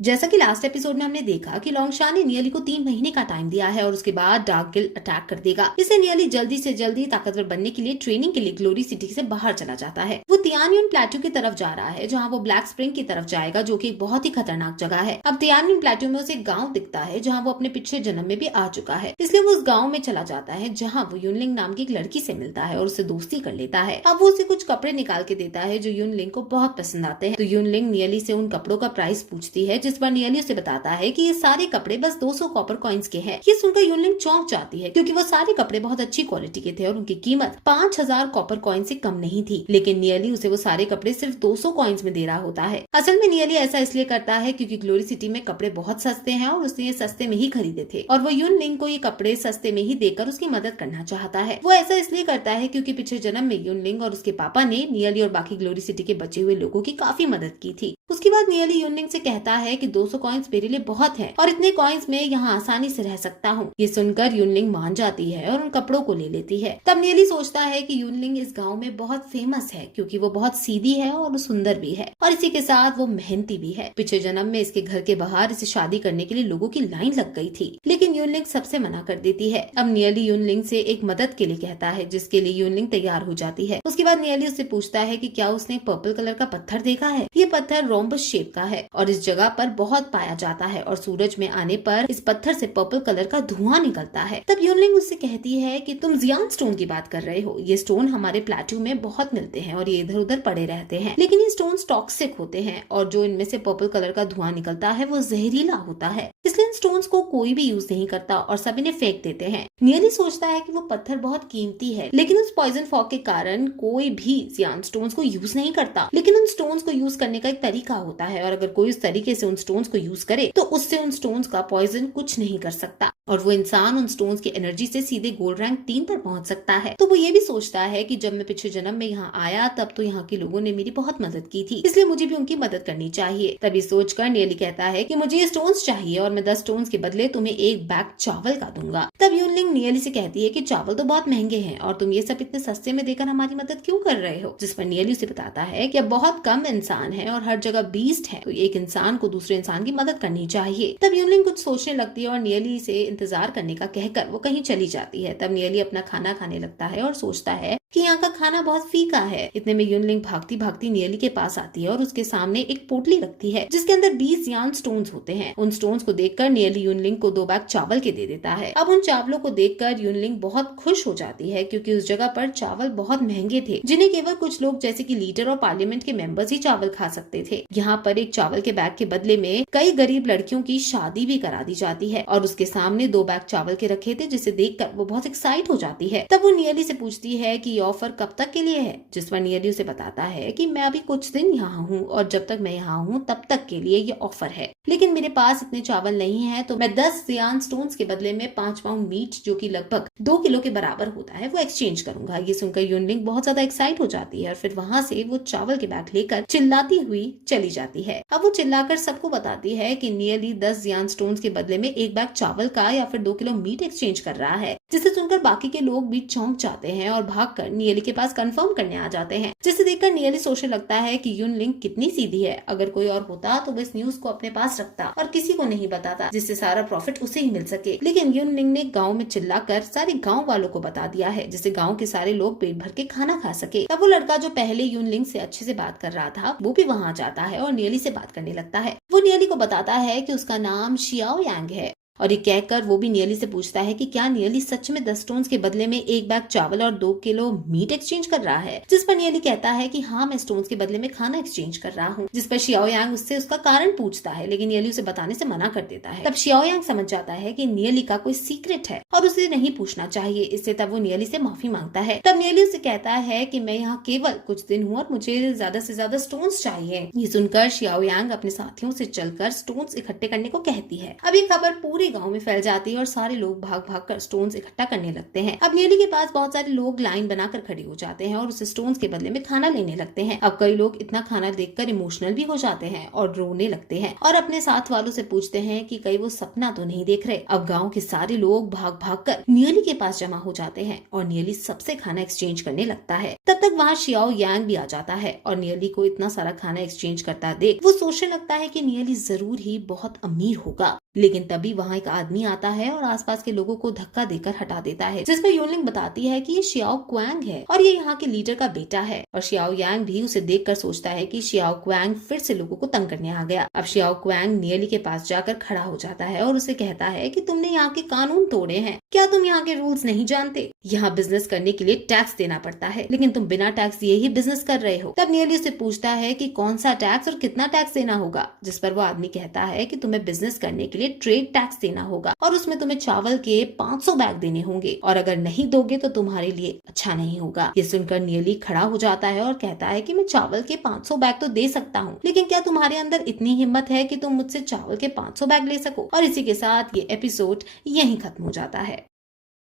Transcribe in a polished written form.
जैसा कि last episode में हमने देखा कि लोंगशान ने नियली को 3 महीने का टाइम दिया है और उसके बाद डार्क गिल्ड अटैक कर देगा। इससे नियली जल्दी से जल्दी ताकतवर बनने के लिए ट्रेनिंग के लिए ग्लोरी सिटी से बाहर चला जाता है। वो तियानियन प्लेट्यू की तरफ जा रहा है, जहाँ वो ब्लैक स्प्रिंग की तरफ जाएगा, जो कि एक बहुत ही खतरनाक जगह है। अब तियानियन प्लेट्यू में उसे एक गाँव दिखता है जहाँ वो अपने पिछले जन्म में भी आ चुका है, इसलिए वो उस गाँव में चला जाता है जहाँ वो यूनलिंग नाम की एक लड़की से मिलता है और उससे दोस्ती कर लेता है। अब वो उसे कुछ कपड़े निकाल के देता है जो यूनलिंग को बहुत पसंद आते हैं। तो यूनलिंग नियली से उन कपड़ों का प्राइस पूछती है, जिस पर नियली उसे बताता है कि ये सारे कपड़े बस 200 कॉपर कॉइन्स के हैं। ये सुनकर यूनलिंग चौंक जाती है, क्योंकि वो सारे कपड़े बहुत अच्छी क्वालिटी के थे और उनकी कीमत 5000 कॉपर कॉइन से कम नहीं थी। लेकिन नियली उसे वो सारे कपड़े सिर्फ 200 कॉइन्स में दे रहा होता है। असल में नियली ऐसा इसलिए करता है क्योंकि ग्लोरी सिटी में कपड़े बहुत सस्ते हैं और उसने ये सस्ते में ही खरीदे थे और वो यूनलिंग को ये कपड़े सस्ते में ही देकर उसकी मदद करना चाहता है। वो ऐसा इसलिए करता है क्योंकि पिछले जन्म में यूनलिंग और उसके पापा ने नियली और बाकी ग्लोरी सिटी के बचे हुए लोगों की काफी मदद की थी। उसके बाद नियली यूनलिंग से कहता है कि 200 कॉइन्स मेरे लिए बहुत है और इतने कॉइन्स में यहाँ आसानी से रह सकता हूँ। ये सुनकर यूनलिंग मान जाती है और उन कपड़ों को ले लेती है। तब नियली सोचता है कि यूनलिंग इस गांव में बहुत फेमस है क्योंकि वो बहुत सीधी है और सुंदर भी है और इसी के साथ वो मेहनती भी है। पिछले जन्म में इसके घर के बाहर इसे शादी करने के लिए लोगों की लाइन लग गई थी, लेकिन यूनलिंग सबसे मना कर देती है। अब नियली यूनलिंग से एक मदद के लिए कहता है, जिसके लिए यूनलिंग तैयार हो जाती है। उसके बाद नियली उससे पूछता है कि क्या उसने पर्पल कलर का पत्थर देखा है। ये पत्थर रोम्बस शेप का है और इस जगह पर बहुत पाया जाता है और सूरज में आने पर इस पत्थर से पर्पल कलर का धुआं निकलता है। तब यूनलिंग उससे कहती है कि तुम जियान स्टोन की बात कर रहे हो। ये स्टोन हमारे प्लेट्यू में बहुत मिलते हैं और ये इधर उधर पड़े रहते हैं, लेकिन ये स्टोन टॉक्सिक होते हैं और जो इनमें से पर्पल कलर का धुआं निकलता है वो जहरीला होता है, इसलिए इन स्टोन्स को कोई भी यूज नहीं करता और सब इन्हें फेंक देते हैं। नियली सोचता है कि वो पत्थर बहुत कीमती है, लेकिन उस पॉइजन फॉग के कारण कोई भी जियान स्टोन्स को यूज नहीं करता। लेकिन उन स्टोन्स को यूज करने का एक तरीका होता है और अगर कोई उस तरीके से उन स्टोन्स को यूज करे तो उससे उन स्टोन्स का पॉइजन कुछ नहीं कर सकता और वो इंसान उन स्टोन्स की एनर्जी से सीधे गोल्ड रैंक 3 पर पहुंच सकता है। तो वो ये भी सोचता है कि जब मैं पिछले जन्म में यहाँ आया तब तो यहाँ के लोगों ने मेरी बहुत मदद की थी, इसलिए मुझे भी उनकी मदद करनी चाहिए। तभी सोचकर नियली कहता है कि मुझे ये स्टोन्स चाहिए और मैं 10 स्टोन्स के बदले तुम्हें एक बैग चावल का दूंगा। तब यूनलिंग नियली से कहती है कि चावल तो बहुत महंगे हैं और तुम ये सब इतने सस्ते में देकर हमारी मदद क्यों कर रहे हो। जिस पर नियली उसे बताता है कि अब बहुत कम इंसान है और हर जगह बीस्ट है, तो एक इंसान को दूसरे इंसान की मदद करनी चाहिए। तब यूनलिंग कुछ सोचने लगती है और नियली से इंतजार करने का कहकर वो कहीं चली जाती है। तब नियली अपना खाना खाने लगता है और सोचता है कि यहाँ का खाना बहुत फीका है। इतने में यूनलिंग भागती भागती नियली के पास आती है और उसके सामने एक पोटली रखती है जिसके अंदर 20 यान स्टोन्स होते हैं। उन स्टोन्स को देखकर नियली यूनलिंग को 2 बैग चावल के दे देता है। अब उन चावलों को देखकर यूनलिंग बहुत खुश हो जाती है क्योंकि उस जगह पर चावल बहुत महंगे थे, जिन्हें केवल कुछ लोग जैसे कि लीडर और पार्लियामेंट के मेंबर्स ही चावल खा सकते थे। यहाँ पर एक चावल के बैग के बदले में कई गरीब लड़कियों की शादी भी करा दी जाती है और उसके सामने 2 बैग चावल के रखे थे, जिसे देखकर वो बहुत एक्साइट हो जाती है। तब वो नियली से पूछती है कि ये ऑफर कब तक के लिए है, जिस पर नियली उसे बताता है कि मैं अभी कुछ दिन यहाँ हूँ और जब तक मैं यहाँ हूँ तब तक के लिए ये ऑफर है, लेकिन मेरे पास इतने चावल नहीं है, तो मैं 10 जियान स्टोन्स के बदले में 5 पाउंड मीट, जो कि लगभग 2 किलो के बराबर होता है, वो एक्सचेंज करूंगा। ये सुनकर यूनलिंग बहुत ज्यादा एक्साइट हो जाती है और फिर वहाँ से वो चावल के बैग लेकर चिल्लाती हुई चली जाती है। अब वो चिल्लाकर सबको बताती है कि नियली 10 जियान स्टोन्स के बदले में एक बैग चावल का या फिर 2 किलो मीट एक्सचेंज कर रहा है, जिसे सुनकर बाकी के लोग भी चौंक जाते हैं और भागकर नियली के पास कंफर्म करने आ जाते हैं। जिसे देखकर नियली सोचने लगता है कि यूनलिंग कितनी सीधी है। अगर कोई और होता तो वो इस न्यूज को अपने पास रखता और किसी को नहीं बताता, जिससे सारा प्रॉफिट उसे ही मिल सके। लेकिन यूनलिंग ने गाँव में चिल्लाकर सारे गाँव वालों को बता दिया है, जिससे गाँव के सारे लोग पेट भर के खाना खा सके। तब वो लड़का जो पहले यूनलिंग से अच्छे से बात कर रहा था वो भी वहाँ जाता है और नियली से बात करने लगता है। वो नियली को बताता है कि उसका नाम शियाओ यांग है और ये कहकर वो भी नियली से पूछता है कि क्या नियली सच में 10 स्टोन्स के बदले में एक बैग चावल और 2 किलो मीट एक्सचेंज कर रहा है। जिस पर नियली कहता है कि हाँ, मैं स्टोन्स के बदले में खाना एक्सचेंज कर रहा हूँ। जिस पर शियाओ यांग उससे उसका कारण पूछता है, लेकिन नियली उसे बताने से मना कर देता है। तब शियाओ यांग समझ जाता है कि नियली का कोई सीक्रेट है और उसे नहीं पूछना चाहिए, इससे तब वो नियली से माफी मांगता है। तब नियली उसे कहता है कि मैं यहाँ केवल कुछ दिन हूँ और मुझे ज्यादा से ज्यादा स्टोन्स चाहिए। ये सुनकर शियाओ यांग अपने साथियों से चलकर स्टोन्स इकट्ठे करने को कहती है। अब ये खबर पूरे पूरी गांव में फैल जाती है और सारे लोग भाग भाग कर स्टोन्स इकट्ठा करने लगते हैं। अब नियली के पास बहुत सारे लोग लाइन बनाकर खड़े हो जाते हैं और उस स्टोन्स के बदले में खाना लेने लगते हैं। अब कई लोग इतना खाना देखकर इमोशनल भी हो जाते हैं और रोने लगते हैं और अपने साथ वालों से पूछते हैं कि कहीं वो सपना तो नहीं देख रहे। अब गाँव के सारे लोग भाग भाग कर नियली के पास जमा हो जाते हैं और नियली सबसे खाना एक्सचेंज करने लगता है। तब तक वहाँ शियाओ यांग भी आ जाता है और नियली को इतना सारा खाना एक्सचेंज करता देख वो सोचने लगता है कि नियली जरूर ही बहुत अमीर होगा। लेकिन तभी वहाँ एक आदमी आता है और आसपास के लोगों को धक्का देकर हटा देता है, जिस पर यूनलिंग बताती है कि ये शियाओ क्वांग है और ये यहाँ के लीडर का बेटा है। और शियाओ यांग भी उसे देखकर सोचता है कि शियाओ क्वांग फिर से लोगों को तंग करने आ गया। अब शियाओ क्वांग नियली के पास जाकर खड़ा हो जाता है और उसे कहता है कि तुमने यहाँ के कानून तोड़े हैं, क्या तुम यहाँ के रूल्स नहीं जानते? यहाँ बिजनेस करने के लिए टैक्स देना पड़ता है, लेकिन तुम बिना टैक्स दिए ही बिजनेस कर रहे हो। तब नियली उसे पूछता है कि कौन सा टैक्स और कितना टैक्स देना होगा, जिस पर वो आदमी कहता है कि तुम्हें बिजनेस करने के लिए ट्रेड टैक्स देना होगा और उसमें तुम्हें चावल के 500 बैग देने होंगे और अगर नहीं दोगे तो तुम्हारे लिए अच्छा नहीं होगा। ये सुनकर नियली खड़ा हो जाता है और कहता है कि मैं चावल के 500 बैग तो दे सकता हूँ, लेकिन क्या तुम्हारे अंदर इतनी हिम्मत है कि तुम मुझसे चावल के 500 बैग ले सको? और इसी के साथ ये एपिसोड यहीं खत्म हो जाता है।